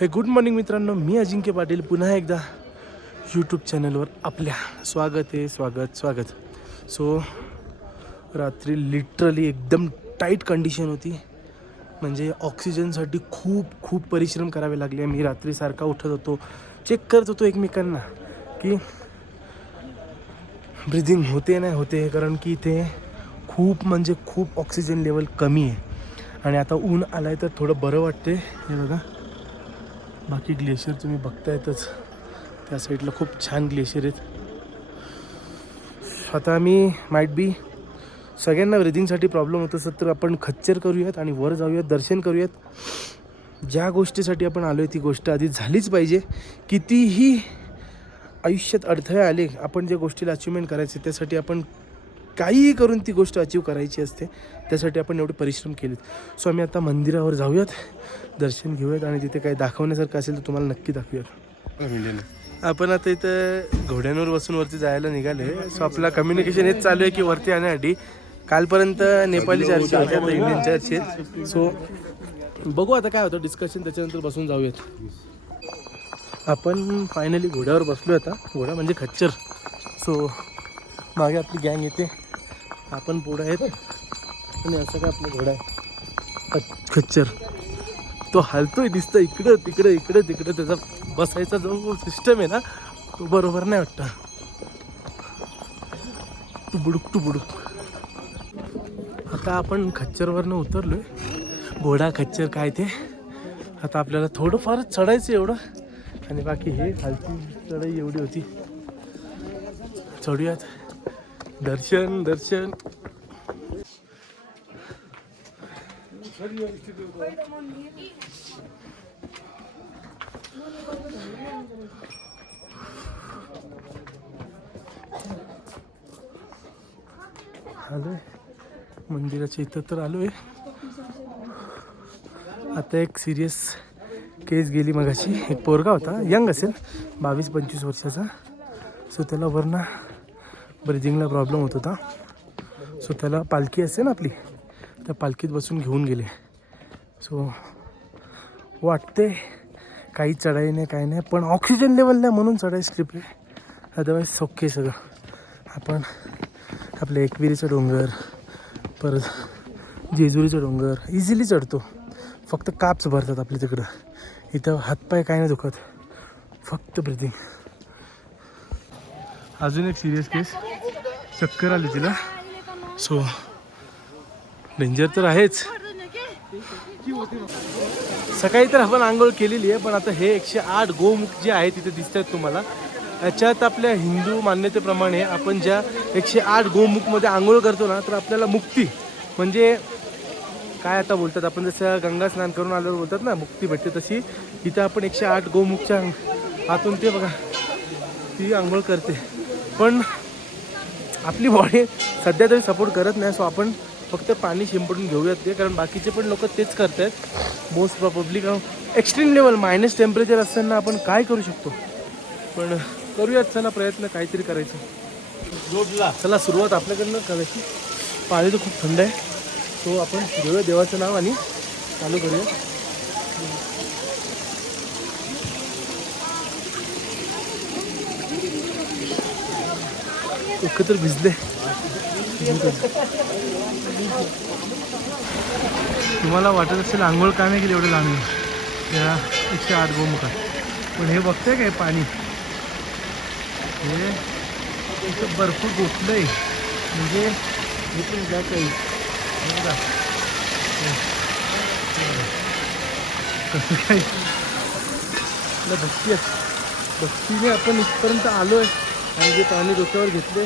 हे good morning मित्रांनो, मी अजिंक्य पाटील पुन्हा एकदा यूट्यूब चॅनलवर आपल्या स्वागत. सो रात्री लिटरली एकदम टाईट कंडिशन होती. म्हणजे ऑक्सिजनसाठी खूप परिश्रम करावे लागले. मी रात्री सारखा उठत होतो, चेक करत होतो एकमेकांना की ब्रिदिंग होते नाही होते, कारण की इथे खूप ऑक्सिजन लेवल कमी आहे. आणि आता ऊन आलाय तर थोडं बरं वाटते. हे बघा, बाकी ग्लेशियर तुम्ही बघतायतच, त्या साईडला खूप छान ग्लेशियर आहेत. आता आम्ही माईट बी सगळ्यांना ब्रिदिंगसाठी प्रॉब्लेम होत असेल तर आपण खच्चर करूयात आणि वर जाऊयात, दर्शन करूयात. ज्या गोष्टीसाठी आपण आलो आहे ती गोष्ट आधी झालीच पाहिजे. कितीही आयुष्यात अडथळे आले, आपण ज्या गोष्टीला अचिव्हमेंट करायचे त्यासाठी आपण काहीही करून ती गोष्ट अचीव करायची असते. त्यासाठी आपण एवढे परिश्रम केलेत. सो आम्ही आता मंदिरावर जाऊयात, दर्शन घेऊयात आणि तिथे काही दाखवण्यासारखं असेल तर तुम्हाला नक्की दाखवूयात. आपण आता इथं घोड्यांवर बसून वरती जायला निघाले. सो आपला कम्युनिकेशन हेच चालू आहे की वरती आणण्यासाठी. कालपर्यंत नेपाळी चर्चा होती, आता इंडियन चर्च आहे. सो बघू आता काय होतं डिस्कशन, त्याच्यानंतर बसून जाऊयात. आपण फायनली घोड्यावर बसलो. आता घोडा म्हणजे खच्चर. सो मागे आपली गँग येते, आपण पुढं आहेत आणि असं काय आपला घोडा आहे खच्चर. तो हालतोय, दिसतं इकडं तिकडं. त्याचा बसायचा जो सिस्टम आहे ना, तो बरोबर नाही वाटतं. टुबुडुक. आता आपण खच्चरवरनं उतरलोय. घोडा खच्चर काय ते आता आपल्याला थोडंफारच चढायचं एवढं, आणि बाकी हे खालची चढाई एवढी होती. चढूयात. दर्शन आलोय मंदिराच्या इथं तर आलोय. आता एक सिरियस केस गेली मगाशी. एक पोरगा होता, यंग असेल 22-25 वर्षाचा. सो त्याला वरनं ब्रिदिंगला प्रॉब्लेम होत होता. सो त्याला पालखी असते ना आपली, त्या पालखीत बसून घेऊन गेले. सो वाटते काही चढाई नाही काय नाही, पण ऑक्सिजन लेवल नाही म्हणून चढाई स्लिप आहे. अदरवाईज सौख्य सगळं. आपण आपल्या एकविरीचा डोंगर, परत जेजुरीचा डोंगर इझिली चढतो. फक्त काप्स भरतात आपल्या तिकडं. इथं हातपाय काय नाही दुखत, फक्त ब्रिदिंग. अजून एक सिरियस केस, चक्कर आली तिला. सो डेंजर तर आहेच. सकाळी तर आपण आंघोळ केलेली आहे, पण आता हे 108 गोमुख जे आहे तिथे दिसत आहेत तुम्हाला. याच्यात आपल्या हिंदू मान्यतेप्रमाणे आपण ज्या 108 गोमुखमध्ये आंघोळ करतो ना, तर आपल्याला मुक्ती म्हणजे काय आता बोलतात, आपण जसं गंगा स्नान करून आल्यावर बोलतात ना मुक्ती भेटते, तशी इथं आपण 108 गोमुखच्या आतून ते बघा ती आंघोळ करते. पण आपली बॉडी सध्या तरी सपोर्ट करत नाही. सो आपण फक्त पाणी शिंपडून घेऊयात ते, कारण बाकीचे पण लोक तेच करत आहेत मोस्ट प्रॉब्ली. कारण एक्स्ट्रीम लेवल मायनस टेम्परेचर असताना आपण काय करू शकतो, पण करूयात चला प्रयत्न काहीतरी करायचं. चला सुरुवात आपल्याकडनं करायची. पाणी तर खूप थंड आहे. सो आपण घेऊया देवाचं नाव आणि चालू करूया. एकत्र भिजले. तुम्हाला वाटत असेल आंघोळ का नाही केली एवढं लांब त्या 108 गोमुखात, पण हे बघते काय पाणी, हे इथं बर्फ गोठलंय. म्हणजे हे पण ज्या काही बघा कसं काय आपल्या भक्तीने आपण इथपर्यंत आलोय. आणि जे पाणी डोक्यावर घेतले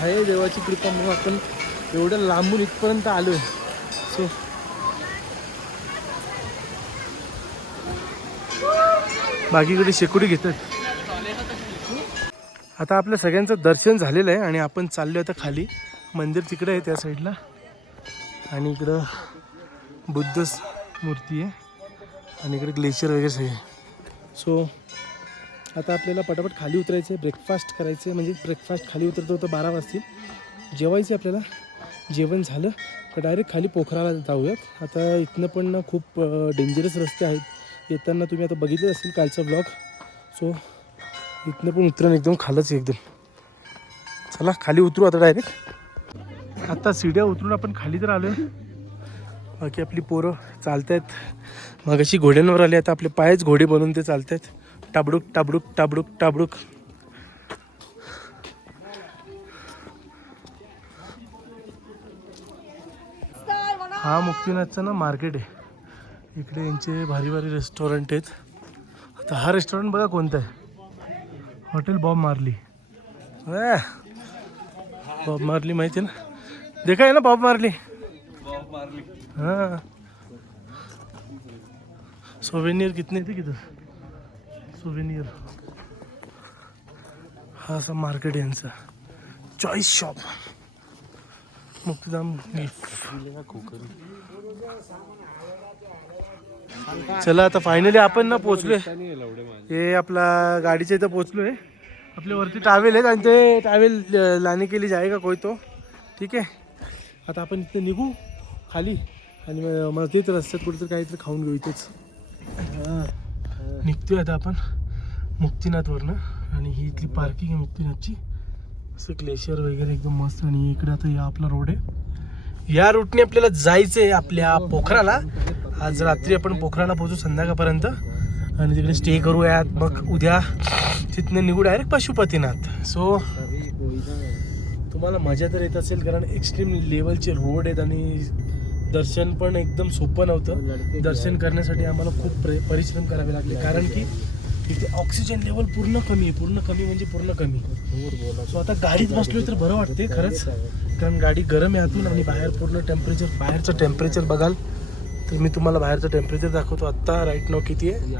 आहे देवाची कृपा म्हणून आपण एवढ्या लांबून इथपर्यंत आलोय. सो बाकीकडे शेकोटी घेतात. आता आपल्या सगळ्यांचं दर्शन झालेलं आहे आणि आपण चाललो आता खाली. मंदिर तिकडे आहे त्या साईडला, आणि इकडं बुद्ध मूर्ती आहे, आणि इकडे ग्लेशियर वगैरे सगळे. सो आता आपल्याला पटापट खाली उतरायचं आहे, ब्रेकफास्ट करायचं आहे. म्हणजे ब्रेकफास्ट खाली उतरतो तर 12 वाजतील. जेवायचं आपल्याला. जेवण झालं डायरेक्ट खाली पोखराला जाऊयात. आता इथनं पण ना खूप डेंजरस रस्ते आहेत येताना, तुम्ही आता बघितलं असेल कालचा ब्लॉग. सो इथनं पण उतरण एकदम खालच एकदम. चला खाली उतरू आता डायरेक्ट. आता सीड्या उतरून आपण खाली तर आलो आहे. बाकी आपली पोरं चालत आहेत. मग अशी घोड्यांवर आली, आता आपले पायच घोडे बनवून ते चालत आहेत. टाबडूक टाबडूक टाबडूक टाबडूक. हा मुक्तिनाथचं ना मार्केट आहे. इकडे यांचे भारी भारी रेस्टॉरंट आहेत. आता हा रेस्टॉरंट बघा कोणता आहे, hotel Bob Marley. Bob Marley माहिती आहे ना, देखा आहे ना बॉब मार्ली. हाँ सोवेनियर कितने थे किधर सोवेनियर. हा असा मार्केट यांचा चॉईस शॉप मुक्तिधाम गिफ्ट. चला आता फायनली आपण ना पोचलोय. हे आपला गाडीच्या इथं पोचलोय. आपल्या वरती ट्रॅव्हल आहेत आणि ते ट्रॅव्हल लाने के लिए जाएगा कोई तो. ठीक आहे, आता आपण इथं निघू खाली आणि मग तेच रस्त्यात कुठेतरी काहीतरी खाऊन घेऊ. इथेच निघतोय आता आपण मुक्तिनाथवरनं. आणि ही इथली पार्किंग आहे मुक्तिनाथची. असं ग्लेशियर वगैरे एकदम मस्त. आणि इकडे आता या आपला रोड आहे. या रूटने आपल्याला जायचं आहे आपल्या पोखराला. आज रात्री आपण पोखराला पोहोचू संध्याकाळपर्यंत आणि तिकडे स्टे करूयात. मग उद्या तिथनं निघू डायरेक्ट पशुपतीनाथ. सो तुम्हाला मजा तर येत असेल, कारण एक्स्ट्रीम लेवलचे रोड आहेत आणि दर्शन पण एकदम सोपं नव्हतं. दर्शन करण्यासाठी आम्हाला खूप परिश्रम करावे लागले, कारण की इथे ऑक्सिजन लेवल पूर्ण कमी आहे. पूर्ण कमी म्हणजे पूर्ण कमी. सो आता गाडीत बसलोय तर बरं वाटते खरंच, कारण गाडी गरम आहे आतून आणि बाहेर पूर्ण टेम्परेचर. बाहेरचं टेम्परेचर बघाल तर मी तुम्हाला बाहेरचं टेम्परेचर दाखवतो. आत्ता राईट नाव किती आहे.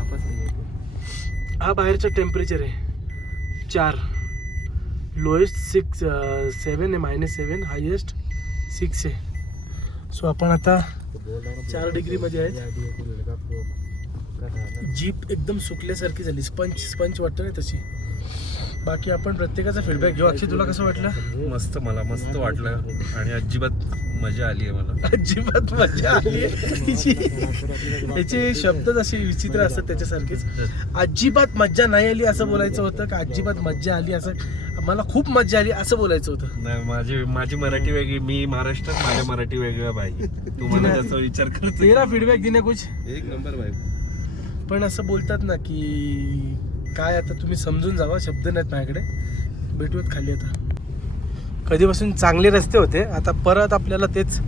हा बाहेरचं टेम्परेचर आहे 4. लोएस्ट 7 आहे, -7. हायेस्ट 6 आहे. सो आपण आता 4 डिग्रीमध्ये आहेत. जीप एकदम सुकल्यासारखी झाली, स्पंच वाटतं नाही तशी. बाकी आपण प्रत्येकाचा फीडबॅक घेऊ. अक्षय तुला कसं वाटलं. मस्त, मला मस्त वाटलं आणि अजिबात मजा आली आहे मला. अजिबात मजा आली. याचे शब्दच असे विचित्र असतात त्याच्यासारखेच. अजिबात मजा नाही आली असं बोलायचं होतं का अजिबात मजा आली असं. मला खूप मजा आली असं बोलायचं होतं. नाही, माझी मराठी वेगळी, मी महाराष्ट्रात, माझ्या मराठी वेगळ्या भाई. तुम्हाला त्याचा विचार करतो. तेरा फीडबॅक देण्या कुछ एक नंबर भाई. पण असं बोलतात ना की काय, आता तुम्ही समजून जावा, शब्द नाहीत माझ्याकडे. भेटूयात खाली आता. कधीपासून चांगले रस्ते होते, आता परत आपल्याला तेच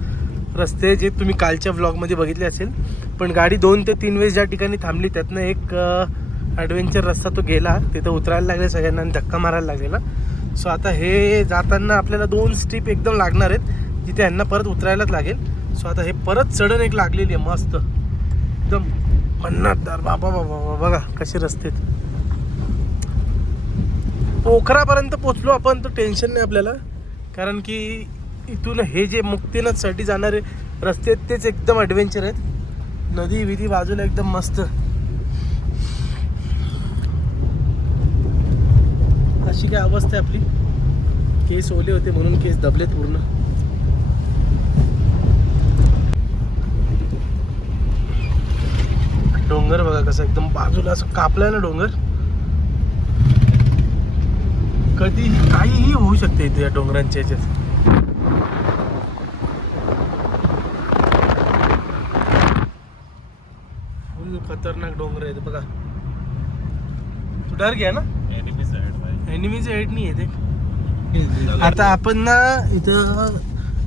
रस्ते जे तुम्ही कालच्या व्लॉगमध्ये बघितले असेल. पण गाडी 2 ते 3 वेळेस ज्या ठिकाणी थांबली त्यातनं एक ॲडव्हेंचर रस्ता तो गेला. तिथं उतरायला लागले सगळ्यांना आणि धक्का मारायला लागलेला. सो आता हे जाताना आपल्याला 2 स्ट्रीप एकदम लागणार आहेत जिथे यांना परत उतरायलाच लागेल. सो आता हे परत चढण एक लागलेली आहे मस्त एकदम भन्नाटदार. बाबा बाबा बघा कसे रस्ते आहेत. पोखरापर्यंत पोचलो आपण तर टेन्शन नाही आपल्याला, कारण की इथून हे जे मुक्तिनाथसाठी जाणारे रस्ते आहेत तेच एकदम ॲडव्हेंचर आहेत. नदी विधी बाजूला एकदम मस्त. अशी काय अवस्था आहे आपली. केस ओले होते म्हणून केस दबलेत पूर्ण. डोंगर बघा कसं एकदम बाजूला असं कापलाय ना डोंगर. कधी काहीही होऊ शकते इथे या डोंगरांच्या ह्याच्यात. फुल खतरनाक डोंगर आहे बघा. तू डर गया ना. एनिमीचं हेड नाही आहे ते. आता आपण ना इथं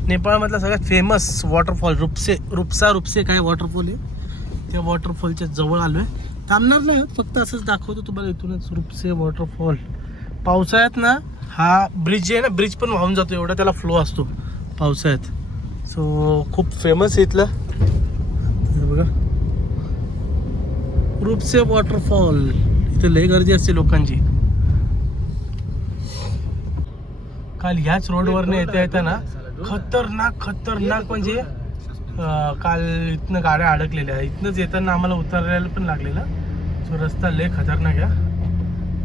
नेपाळमधला सगळ्यात फेमस वॉटरफॉल रुपसे काय वॉटरफॉल आहे त्या वॉटरफॉलच्या जवळ आलोय. थांबणार नाही, फक्त असंच दाखवतो तुम्हाला इथूनच. रुपसे वॉटरफॉल पावसाळ्यात ना हा ब्रिज आहे ना, ब्रिज पण वाहून जातो एवढा त्याला फ्लो असतो पावसाळ्यात. सो खूप फेमस आहे इथलं. बघा रुपसे वॉटरफॉल. इथे लय गर्दी असते लोकांची. काल ह्याच रोडवरनं येता ना खतरनाक म्हणजे काल इथनं गाड्या अडकलेल्या. इथनंच येताना आम्हाला उतरायला पण लागलेलं. सो रस्ता लय खतरनाक आहे.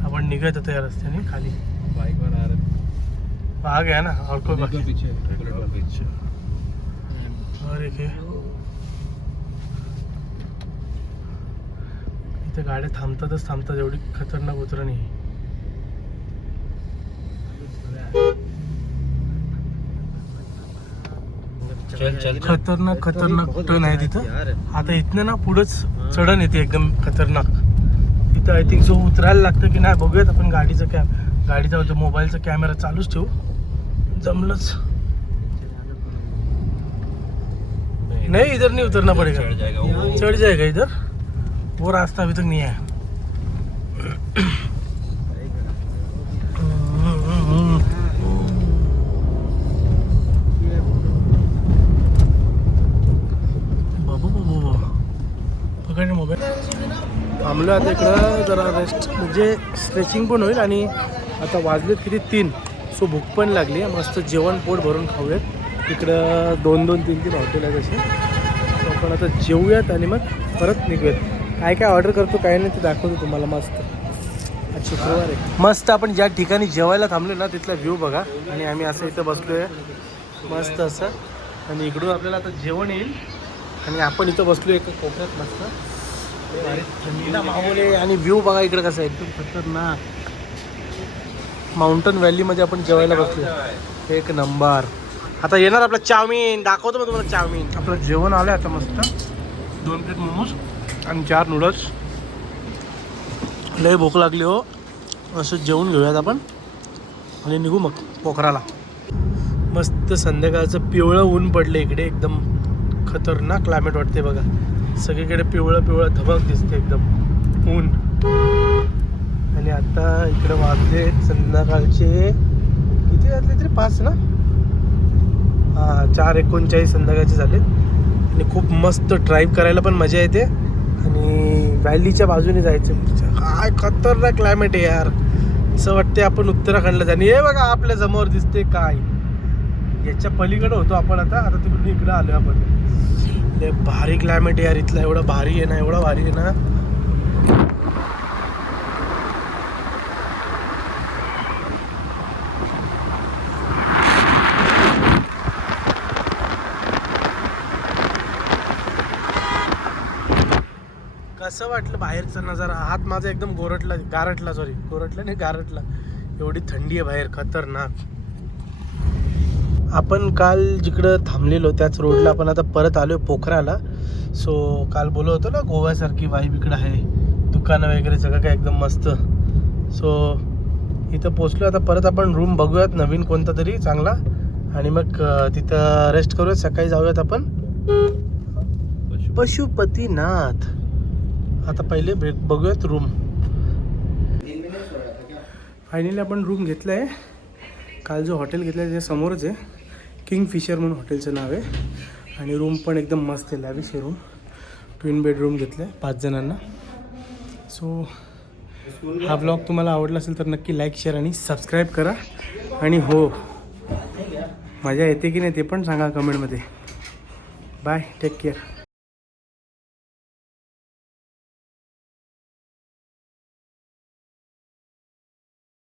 आपण निघत होतो या रस्त्याने खाली. बाईकवर आ गया ना और कोई बाकी. अरे के इथे गाड्या थांबतात एवढी खतरनाक उतरणी. खतरनाक टर्न आहे तिथं. आता इथनं ना पुढंच चढण येते एकदम खतरनाक. तिथं आय थिंक जो उतरायला लागतं की नाही बघूयात आपण. गाडीचा जो मोबाईलचा कॅमेरा चालूच ठेवू. जमलंच नहीं, इधर नहीं उतरना पड़ेगा. चढ़ जाएगा इधर. वो रास्ता अभी तक नहीं है. पकड मोबाईल. थांबलो आता इकडं जरा रेस्ट म्हणजे स्ट्रेचिंग पण होईल. आणि आता वाजलेत किती 3. सो भूक पण लागली आहे. मस्त जेवण पोट भरून खाऊयात. इकडं 2-2, 3-3 हॉटेल आहेत असे. सो आपण आता जेवूयात आणि मग परत निघूयात. काय काय ऑर्डर करतो काय नाही ते दाखवतो तुम्हाला. मस्त आज शुक्रवार आहे. मस्त आपण ज्या ठिकाणी जेवायला थांबलो ना तिथला व्ह्यू बघा. आणि आम्ही असं इथं बसलो आहे मस्त असं. आणि इकडून आपल्याला आता जेवण येईल. आणि आपण इथं बसलो एका कोपऱ्यात मस्त. थंडीला माहोल आहे. आणि व्ह्यू बघा इकडे कसं आहे एकदम खतरनाक. माउंटन व्हॅलीमध्ये आपण जेवायला बसलो. एक नंबर. आता येणार आपला चाऊमिन दाखवतो मग तुम्हाला. चाऊमिन आपलं जेवण आलं आता मस्त. 2 प्लेट मोमोज आणि 4 नूडल्स. लय भूक लागली हो. असं जेवून घेऊयात आपण आणि निघू मग पोखराला. मस्त संध्याकाळचं पिवळं ऊन पडलं इकडे. एकदम खतरनाक क्लायमेट वाटते बघा. सगळीकडे पिवळं धमक दिसते एकदम ऊन. आणि आता इकडे वाजले संध्याकाळचे किती वाजले तरी 5 ना. 4:39 संध्याकाळचे झाले. आणि खूप मस्त ड्राईव्ह करायला पण मजा येते. आणि व्हॅलीच्या बाजूने जायचं. काय खतरनाक क्लायमेट आहे यार. असं वाटते आपण उत्तराखंडला. आणि हे बघा आपल्या समोर दिसते काय. याच्या पलीकडे होतो आपण आता तिकडून इकडे आलो आपण. लय भारी क्लायमेट यार इथला. एवढा भारी आहे ना, एवढा भारी आहे ना. कसं वाटलं बाहेरचा नजारा. हात माझा एकदम गारटला. एवढी थंडी आहे बाहेर खतरनाक. आपण काल जिकडं थांबलेलो त्याच रोडला आपण आता परत आलो पोखराला. सो काल बोललो होतो ना गोव्यासारखी वाईब इकडं आहे. दुकानं वगैरे सगळं काय एकदम मस्त. सो इथं पोचलो. आता परत आपण रूम बघूयात नवीन कोणता तरी चांगला. आणि मग तिथं रेस्ट करूयात. सकाळी जाऊयात आपण पशुपतीनाथ. आता पहिले बघूयात रूम. फायनली आपण रूम घेतला आहे. काल जो हॉटेल घेतला आहे त्याच्या समोरच आहे. किंगफिशर म्हणून हॉटेलचं नाव आहे. आणि रूम पण एकदम मस्त आहे. लॅविश आहे रूम. ट्विन बेडरूम घेतलं आहे 5 जणांना. सो हा ब्लॉग तुम्हाला आवडला असेल तर नक्की लाईक शेअर आणि सबस्क्राईब करा. आणि हो मजा येते की नाही ते पण सांगा कमेंटमध्ये. Bye, take care.